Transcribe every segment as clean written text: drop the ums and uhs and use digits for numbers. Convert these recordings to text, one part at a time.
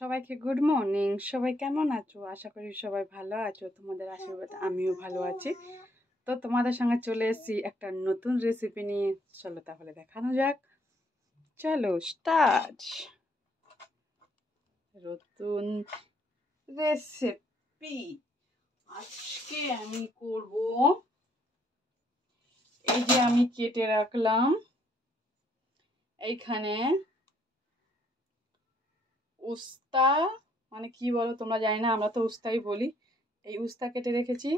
সবাইকে good morning. সবাই কেমন আছো? আশা করি সবাই ভালো আছো। তোমাদের আশীর্বাদ আমিও ভালো আছি। তো তোমাদের সঙ্গে চলে এসেছি একটা নতুন রেসিপি নিয়ে। চলো তাহলে দেখানো যাক। চলো স্টার্ট। নতুন রেসিপি আজকে আমি করব, এই যে আমি কেটে রাখলাম এইখানে উস্তা, মানে কি বলো তোমরা, জানি না, আমরা তো উস্তাই বলি। এই উস্তা কেটে রেখেছি,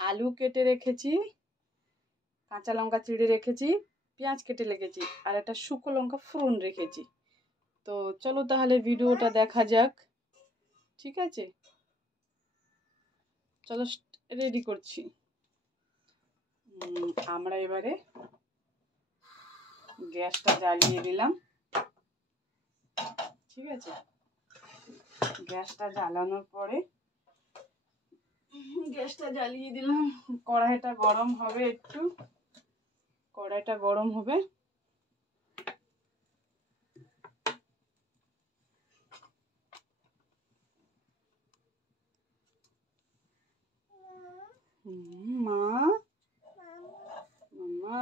আলু কেটে রেখেছি, কাঁচা লঙ্কা চিড়ে রেখেছি, পেঁয়াজ কেটে রেখেছি, আর একটা শুকনো লঙ্কা ফোড়ন রেখেছি। তো চলো তাহলে ভিডিওটা দেখা যাক। ঠিক আছে, চলো রেডি করছি। আমরা এবারে গ্যাসটা জ্বালিয়ে দিলাম। ঠিক আছে, গ্যাসটা জ্বালানোর পরে গ্যাসটা জ্বালিয়ে দিলাম। কড়াইটা গরম হবে, একটু কড়াইটা গরম হবে। মা মামা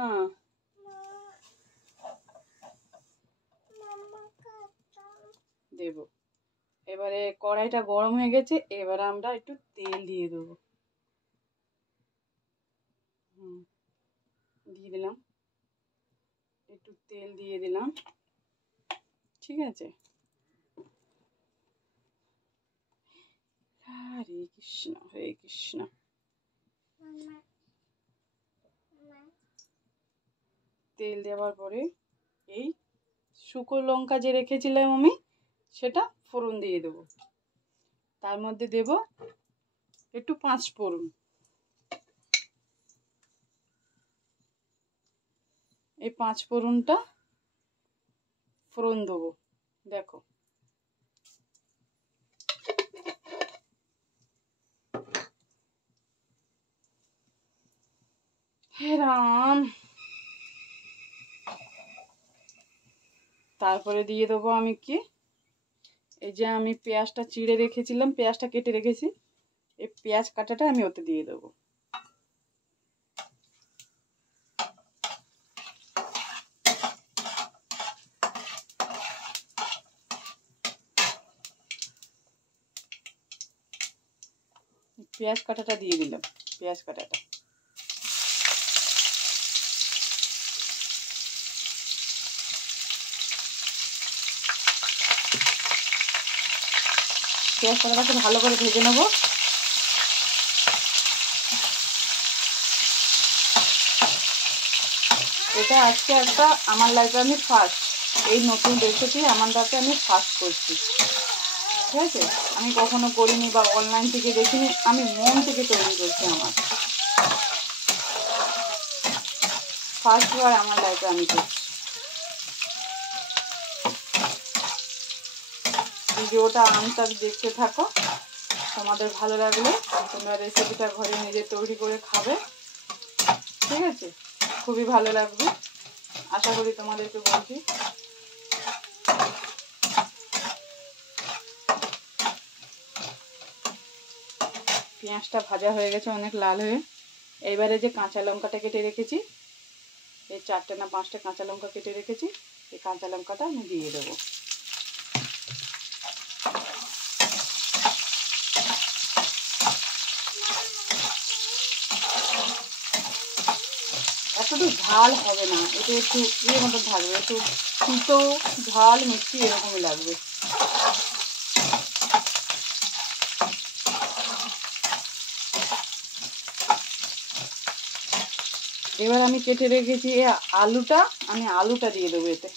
দেব। এবারে কড়াইটা গরম হয়ে গেছে, এবারে আমরা একটু তেল দিয়ে দেবো। দিয়ে দিলাম, একটু তেল দিয়ে দিলাম। ঠিক আছে, হরে কৃষ্ণ হরে কৃষ্ণ। তেল দেওয়ার পরে এই শুকনো লঙ্কা যে রেখেছিলাম আমি, সেটা ফোড়ন দিয়ে দেবো। তার মধ্যে দেব একটু 5 ফোড়ন। এই 5 ফোড়নটা ফোড়ন দেবো। দেখো, হে রাম। তারপরে দিয়ে দেবো আমি কি, এই যে আমি পেঁয়াজটা চিড়ে রেখেছিলাম, পেঁয়াজটা কেটে রেখেছি, এই পেঁয়াজ কাটাটা আমি ওতে দিয়ে দেবো। পেঁয়াজ কাটাটা দিয়ে দিলাম, পেঁয়াজ কাটাটা। পেঁয়াজ কাটাটাকে ভালো করে ভেজে নেব। এটা আজকে একটা আমার লাইফে আমি ফার্স্ট, এই নতুন রেসিপি আমার লাইফে আমি ফার্স্ট করছি। ঠিক আছে, আমি কখনো করিনি বা অনলাইন থেকে দেখিনি, আমি মন থেকে তৈরি করছি। আমার ফার্স্টবার আমার লাইফে আমি করছি। ভিডিওটা আনতাক দেখতে থাকো, তোমাদের ভালো লাগলে তোমরা রেসিপিটা ঘরে নিজে তৈরি করে খাবে। ঠিক আছে, খুবই ভালো লাগবে, আশা করি তোমাদেরকে বলছি। পেঁয়াজটা ভাজা হয়ে গেছে অনেক লাল হয়ে। এইবারে যে কাঁচা লঙ্কাটা কেটে রেখেছি, এই 4টে না 5টে কাঁচা লঙ্কা কেটে রেখেছি, এই কাঁচা লঙ্কাটা আমি দিয়ে দেবো। এতটুকু ঝাল হবে না, এটা একটু ইয়ে মতো থাকবে, একটু তিতো ঝাল মিষ্টি এরকমই লাগবে। এবার আমি কেটে রেখেছি এই আলুটা, আমি আলুটা দিয়ে দেবো এতে।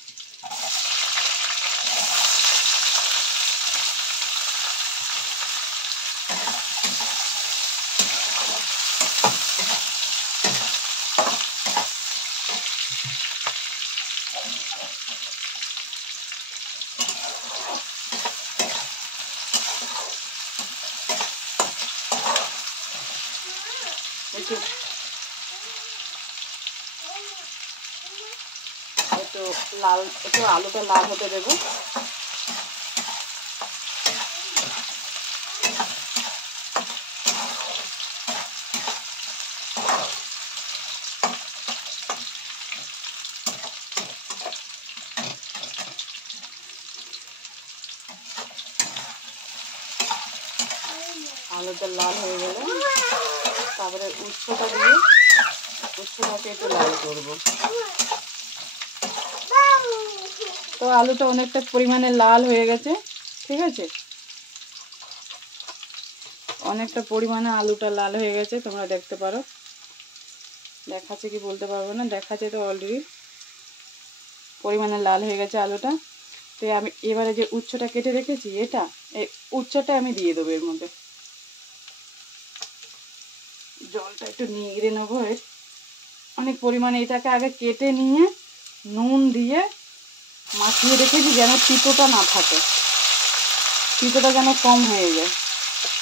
একটু একটু লাল, একটু আলুটা লাল হতে দেবো। আলুটা লাল হয়ে গেলে তারপরে উচ্ছেটা দিয়ে উচ্ছেটাকে একটু লাল করবো। তো আলুটা অনেকটা পরিমাণে লাল হয়ে গেছে, ঠিক আছে, অনেকটা পরিমাণে আলুটা লাল হয়ে গেছে, তোমরা দেখতে পারো। দেখাচ্ছে কি বলতে পারবো না, দেখাচ্ছে তো অলরেডি পরিমাণে লাল হয়ে গেছে আলুটা। তো আমি এবারে যে উচ্ছেটা কেটে রেখেছি এই উচ্ছেটা আমি দিয়ে দেবো এর মধ্যে। জলটা একটু নিগড়ে নেবো। অনেক পরিমাণে এটাকে আগে কেটে নিয়ে নুন দিয়ে মাখিয়ে রেখেছি যেন তিতোটা না থাকে, তিতোটা যেন কম হয়ে যায়,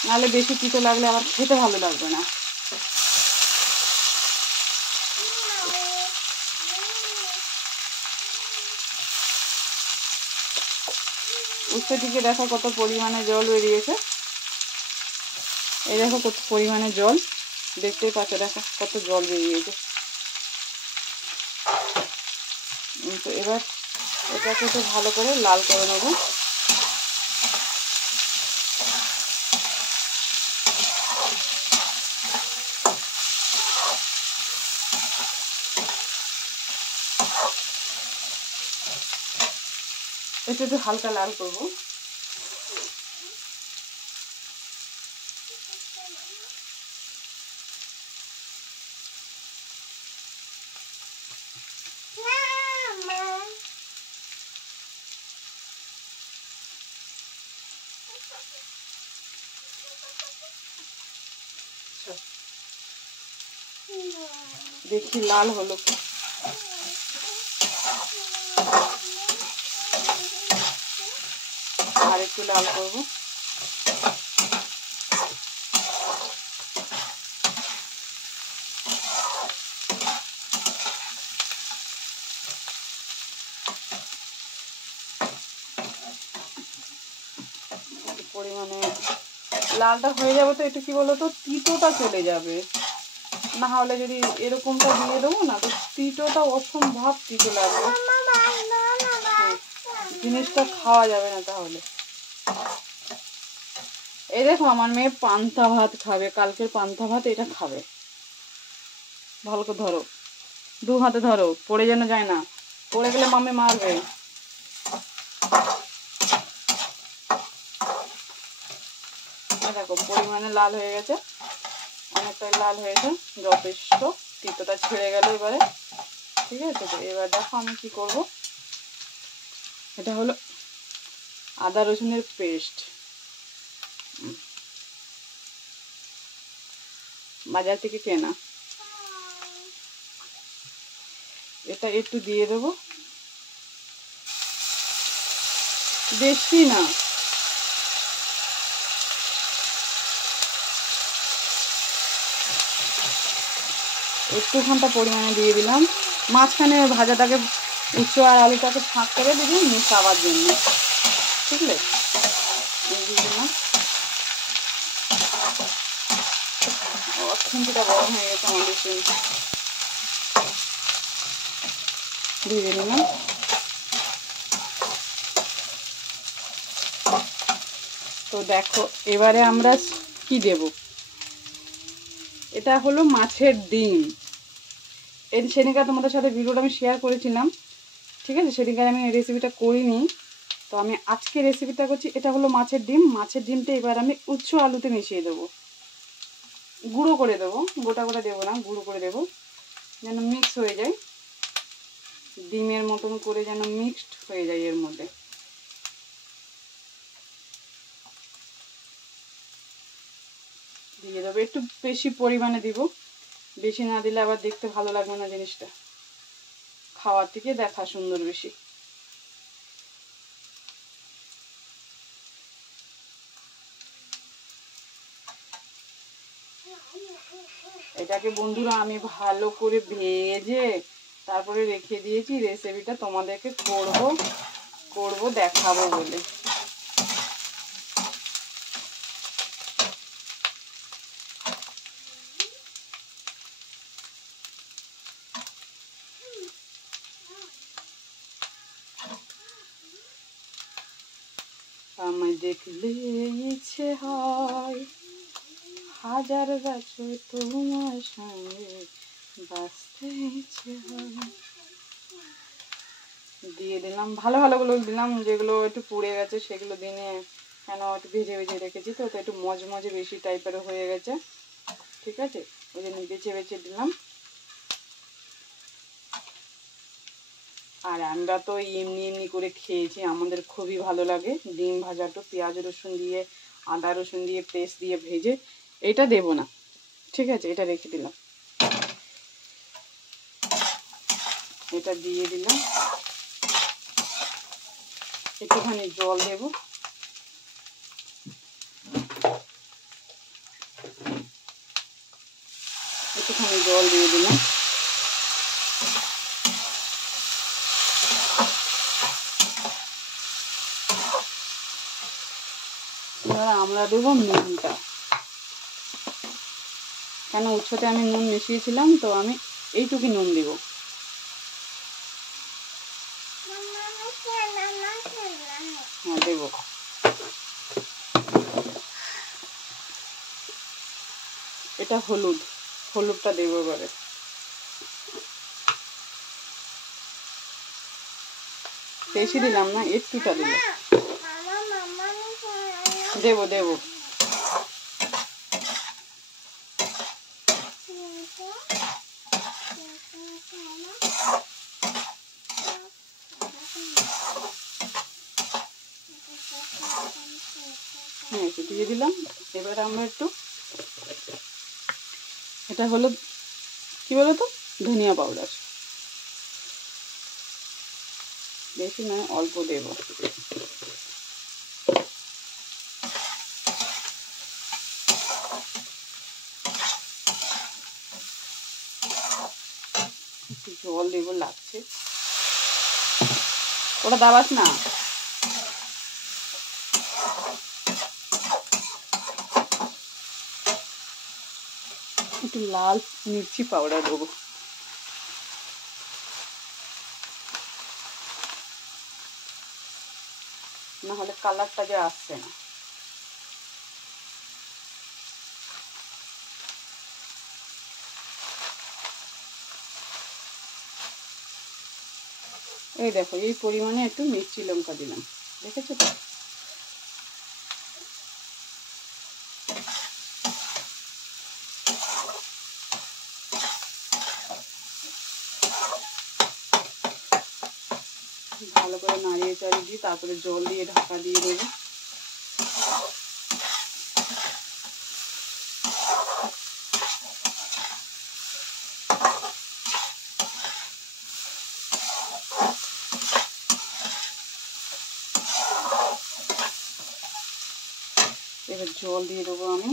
নাহলে বেশি তিতো লাগলে আবার খেতে ভালো লাগবে না। উচ্ছে থেকে দেখো কত পরিমাণে জল বেরিয়েছে, এই দেখো কত পরিমাণে জল, দেখতেই পাচ্ছ, দেখো কত জল বেরিয়েছে। তো এবার এটাকে একটু ভালো করে লাল করে নেবো। এটা একটু হালকা লাল করবো। দেখি লাল হলো, আর একটু লাল করবো। পরিমাণে লালটা হয়ে যাবে তো একটু কি বলতো তিতোটা চলে যাবে, না হলে যদি এরকমটা দিয়ে দেবো না তো তিতোটা অসম্ভব তিতো লাগবে, জিনিসটা খাওয়া যাবে না। তাহলে এই দেখো আমার মেয়ে পান্তা ভাত খাবে, কালকের পান্তা ভাত এটা খাবে। ভালো করে ধরো, দু হাতে ধরো, পড়ে যেন যায় না, পড়ে গেলে মামে মারবে। দেখো পরিমাণে লাল হয়ে গেছে, অনেকটাই লাল হয়েছে, যথেষ্ট, তিতোটা ছেড়ে গেল এবারে, ঠিক আছে। তো এবার দেখো আমি কি করব, এটা হলো আদা রসুনের পেস্ট, বাজার থেকে কেনা, এটা একটু দিয়ে দেবো, বেশি না, একটুখানটা পরিমাণে দিয়ে দিলাম, মাঝখানে ভাজাটাকে উচ্চ আর আলুটাকে ফাঁক করে দিবি মেশাবার জন্য, বুঝলে, দিয়ে দিলাম। অর্থনীতিটা গরম হয়ে গেছে আমাদের, দিয়ে দিলাম। তো দেখো এবারে আমরা কি দেব, এটা হলো মাছের ডিম। সেদিনকে তোমাদের সাথে ভিডিওটা আমি শেয়ার করেছিলাম, ঠিক আছে, সেদিনকে আমি রেসিপিটা করিনি, তো আমি আজকে রেসিপিটা করছি। এটা হলো মাছের ডিম, মাছের ডিমটা এবার আমি উচ্চ আলুতে মিশিয়ে দেবো, গুঁড়ো করে দেবো, গোটা গোটা দেবো না, গুঁড়ো করে দেবো যেন মিক্স হয়ে যায়, ডিমের মতন করে যেন মিক্সড হয়ে যায় এর মধ্যে। দিয়ে দেবো, একটু বেশি পরিমাণে দিব, বেশি না দিলে আবার দেখতে ভালো লাগবে না, জিনিসটা খাওয়ার থেকে দেখা সুন্দর বেশি। এটাকে বন্ধুরা আমি ভালো করে ভেজে তারপরে রেখে দিয়েছি, রেসিপিটা তোমাদেরকে করব দেখাবো বলে। আমায় দেখলে ইচ্ছে হয় হাজার বছর তোমার সঙ্গে বাঁচতে ইচ্ছে হয়। দিয়ে দিলাম ভালো ভালোগুলো দিলাম, যেগুলো একটু পুড়ে গেছে সেগুলো দিনে কেন একটু ভেজে ভেজে রেখেছি, তো একটু মজমজে বেশি টাইপেরও হয়ে গেছে, ঠিক আছে, ওই জন্য বেছে বেছে দিলাম। আর আমরা তো এমনি এমনি করে খেয়েছি, আমাদের খুবই ভালো লাগে ডিম ভাজাটা পেঁয়াজ রসুন দিয়ে আদা রসুন দিয়ে পেস্ট দিয়ে ভেজে। এটা দেবো না, ঠিক আছে, এটা রেখে দিলাম। এটা দিয়ে দিলাম, একটুখানি জল দেব, একটুখানি জল দিয়ে দিলাম। এবার আমরা দেবো নুনটা, কেন উচ্ছতে আমি নুন মিশিয়েছিলাম, তো আমি এইটুকুই নুন দেব। হ্যাঁ দেবো। এটা হলুদ, হলুদটা দেবো এবারে। বেশি দিলাম না, একটুটা দিলাম, দেবো দেবো। হ্যাঁ একটু দিয়ে দিলাম। এবার আমরা একটু, এটা হলো কি বলো তো, ধনিয়া পাউডার, বেশি নয় অল্প দেব। একটু জল দেবো, লাগছে, ওটা দাবাস না। একটু লাল মির্চি পাউডার দেবো, না হলে কালারটা যে আসছে না। এই দেখো এই পরিমাণে একটু মিষ্টি লঙ্কা দিলাম, দেখেছো তো। ভালো করে নাড়িয়ে চাড়িয়ে দিই, তারপরে জল দিয়ে ঢাকা দিয়ে দেবো। এবার জল দিয়ে দেবো আমি।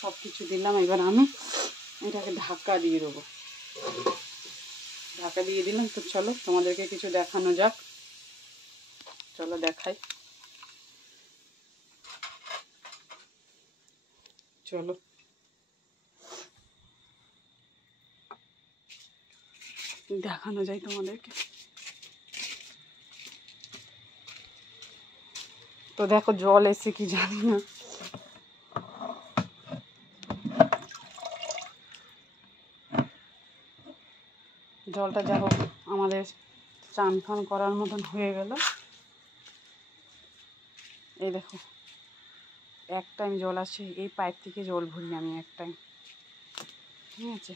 সব কিছু দিলাম, এবার আমি এটাকে ঢাকা দিয়ে দেবো। ঢাকা দিয়ে দিলাম। তো চলো তোমাদেরকে কিছু দেখানো যাক, চলো দেখাই। চলো দেখানো যায় তোমাদেরকে। তো দেখো জল এসে কি জানি না, জলটা যা হোক আমাদের চান ফান করার মতন হয়ে গেল। এই দেখো এক টাইম জল আসে, এই পাইপ থেকে জল ভরি আমি এক টাইম, ঠিক আছে।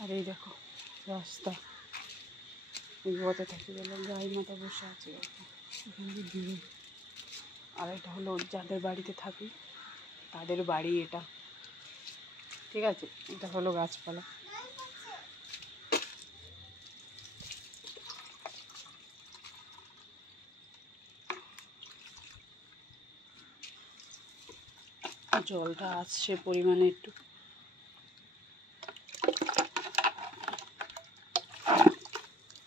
আর এই দেখো রাস্তা, এই পথে থেকে গেল গাই মাথা বসে আছে, আর এটা হলো যাদের বাড়িতে থাকি তাদের বাড়ি এটা, ঠিক আছে। এটা হলো গাছপালা। জলটা আসছে পরিমাণে একটু,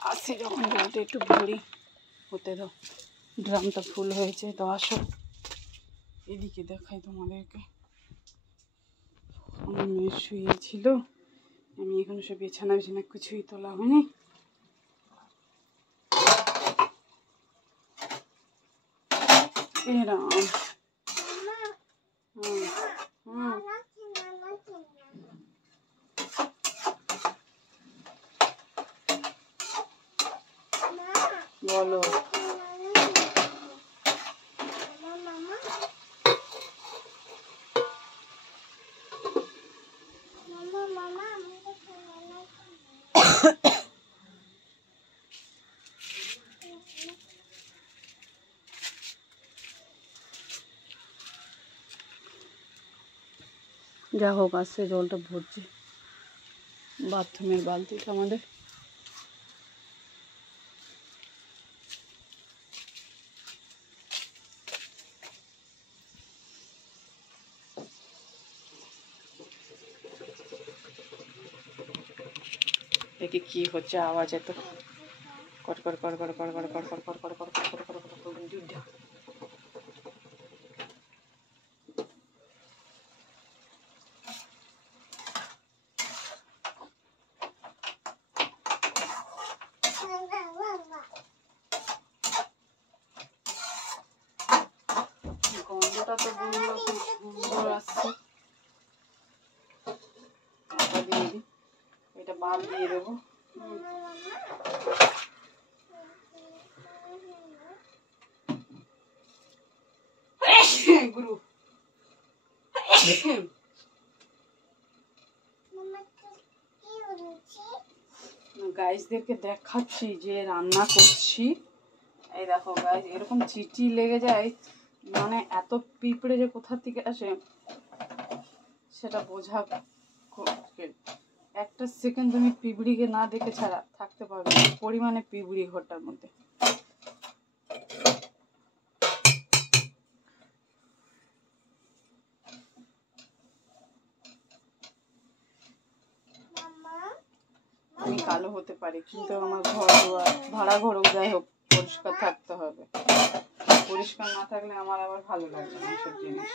আসছে যখন জলটা একটু ভরি। হতে দাও। ড্রামটা ফুল হয়েছে, তো আসো এদিকে দেখাই তোমাদেরকে। আমার মেয়ে শুয়েছিল, আমি এখন সব বিছানা কিছুই তোলা হয়নি। এরাম বলো। যা হোক আসছে, জলটা ভরছে বাথরুমের বালতিটা আমাদের। দেখি কি হচ্ছে আওয়াজ, এত কট কর কর কর কর কর কর কর কর কর কর কর কর কর কর দুধটা। গন্ধটা তো বন্ধুরা খুব সুন্দর আসছে। দিয়ে দিই, এটা বাদ দিয়ে দেবো। গুরু গাইসদেরকে দেখাচ্ছি যে রান্না করছি। এই দেখো গাইস, এরকম চিটি লেগে যায়, মানে এত পিঁপড়ে যে কোথা থেকে আসে সেটা বোঝা। একটা সেকেন্ড তুমি পিঁপড়িকে না দেখে ছাড়া থাকতে পারবে না, পরিমাণে পিঁপড়ি ঘরটার মধ্যে। আমি কালো হতে পারি, কিন্তু আমার ঘর দুয়ার ভাড়া ঘর যাই হোক পরিষ্কার থাকতে হবে। পরিষ্কার না থাকলে আমার আবার ভালো লাগবে না সব জিনিস।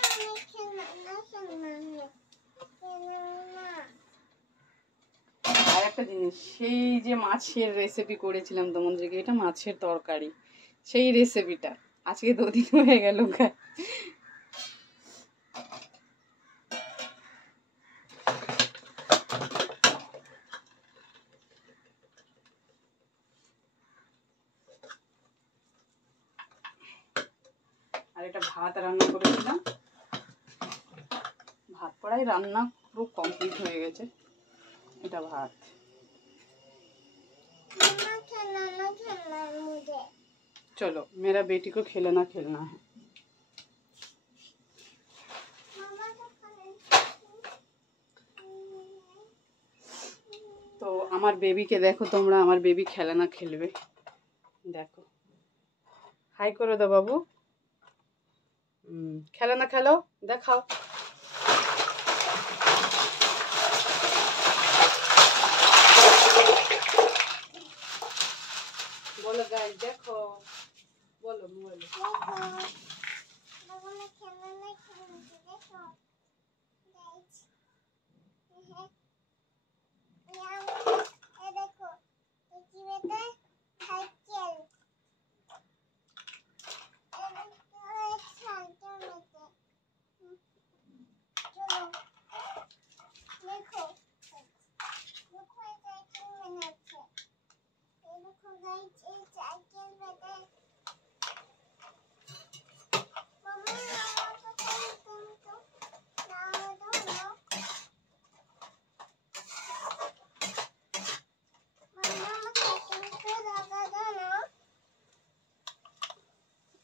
আর একটা জিনিস, সেই যে মাছের রেসিপি করেছিলাম তোমাদেরকে, এটা মাছের তরকারি, সেই রেসিপিটা আজকে 2 দিন হয়ে গেল। আর এটা ভাত রান্না করেছিলাম, ভাত পড়াই রান্না পুরো কমপ্লিট হয়ে গেছে। এটা ভাত। चलो मेरा बेटी को खिलाना खेलना है। तो আমার বেবিকে দেখো তোমরা, আমার বেবি খেলনা খেলবে। দেখো, হাই করে দাও বাবু। খেলনা খেলো, দেখাও। বলো গাইস, দেখো, বলো বলো।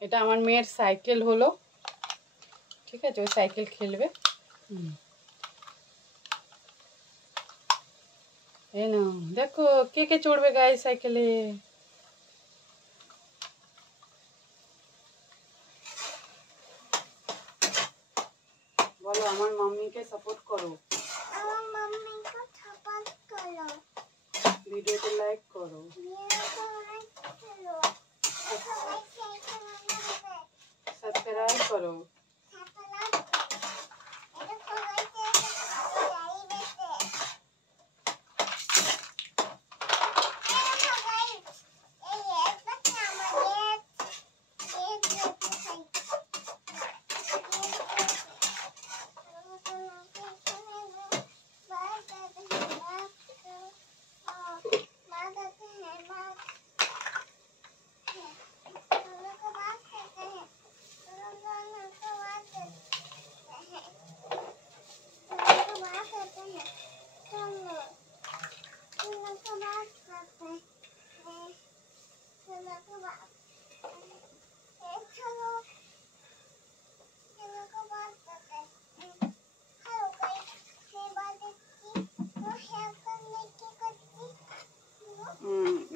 এটা আমার মেয়ের সাইকেল হলো, ঠিক আছে, ওই সাইকেল খেলবে। এই নাও, দেখো কে কে চড়বে গায়ে সাইকেলে। বলো আমার মাম্মিকে সাপোর্ট করো, আমার মাম্মিকে সাপোর্ট করো, ভিডিওতে লাইক করো, সাবস্ক্রাইব করো।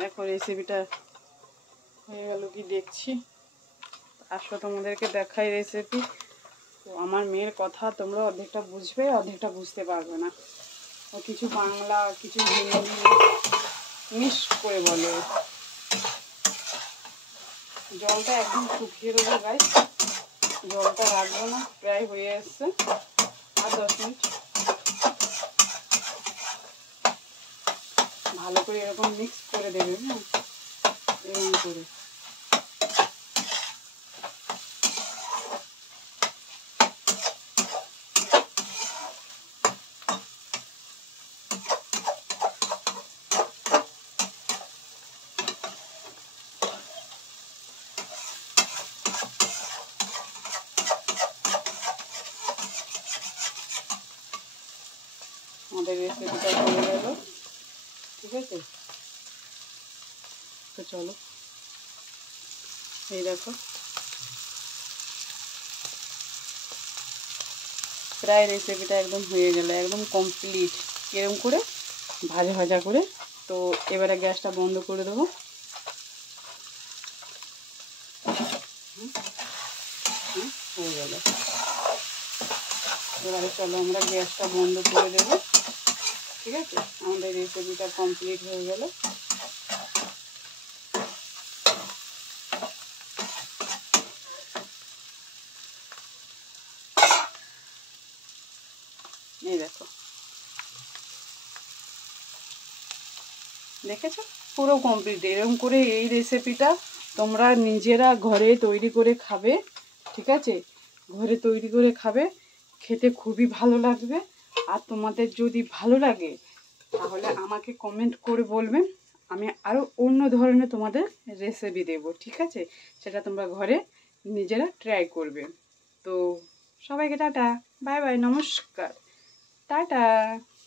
দেখো রেসিপিটা হয়ে গেল কি দেখছি। আসো তোমাদেরকে দেখাই রেসিপি। তো আমার মেয়ের কথা তোমরা অর্ধেকটা বুঝবে, অর্ধেকটা বুঝতে পারবে না। ও কিছু বাংলা কিছু হিন্দি মিক্স করে বলে। জলটা একদম শুকিয়ে দেবো গাইস, জলটা রাখবো না, প্রায় হয়ে আসছে, আর 10 মিনিট ভালো করে এরকম মিক্স করে দেবে। হ্যাঁ, এরকম করে আমাদের রেসিপিটা হয়ে গেল। ঠিক আছে, তো চলো এই দেখো প্রায় রেসিপিটা একদম হয়ে গেল, একদম কমপ্লিট এরকম করে ভাজা ভাজা করে। তো এবারে গ্যাসটা বন্ধ করে দেবো। হয়ে গেল। এবারে চলো আমরা গ্যাসটা বন্ধ করে দেবো। ঠিক আছে, আমাদের রেসিপিটা কমপ্লিট হয়ে গেল। এই দেখো, দেখেছো পুরো কমপ্লিট। এরকম করে এই রেসিপিটা তোমরা নিজেরা ঘরে তৈরি করে খাবে। ঠিক আছে, ঘরে তৈরি করে খাবে, খেতে খুবই ভালো লাগবে। আর তোমাদের যদি ভালো লাগে তাহলে আমাকে কমেন্ট করে বলবেন, আমি আরও অন্য ধরনের তোমাদের রেসিপি দেব। ঠিক আছে, সেটা তোমরা ঘরে নিজেরা ট্রাই করবে। তো সবাইকে টাটা, বাই বাই, নমস্কার, টাটা।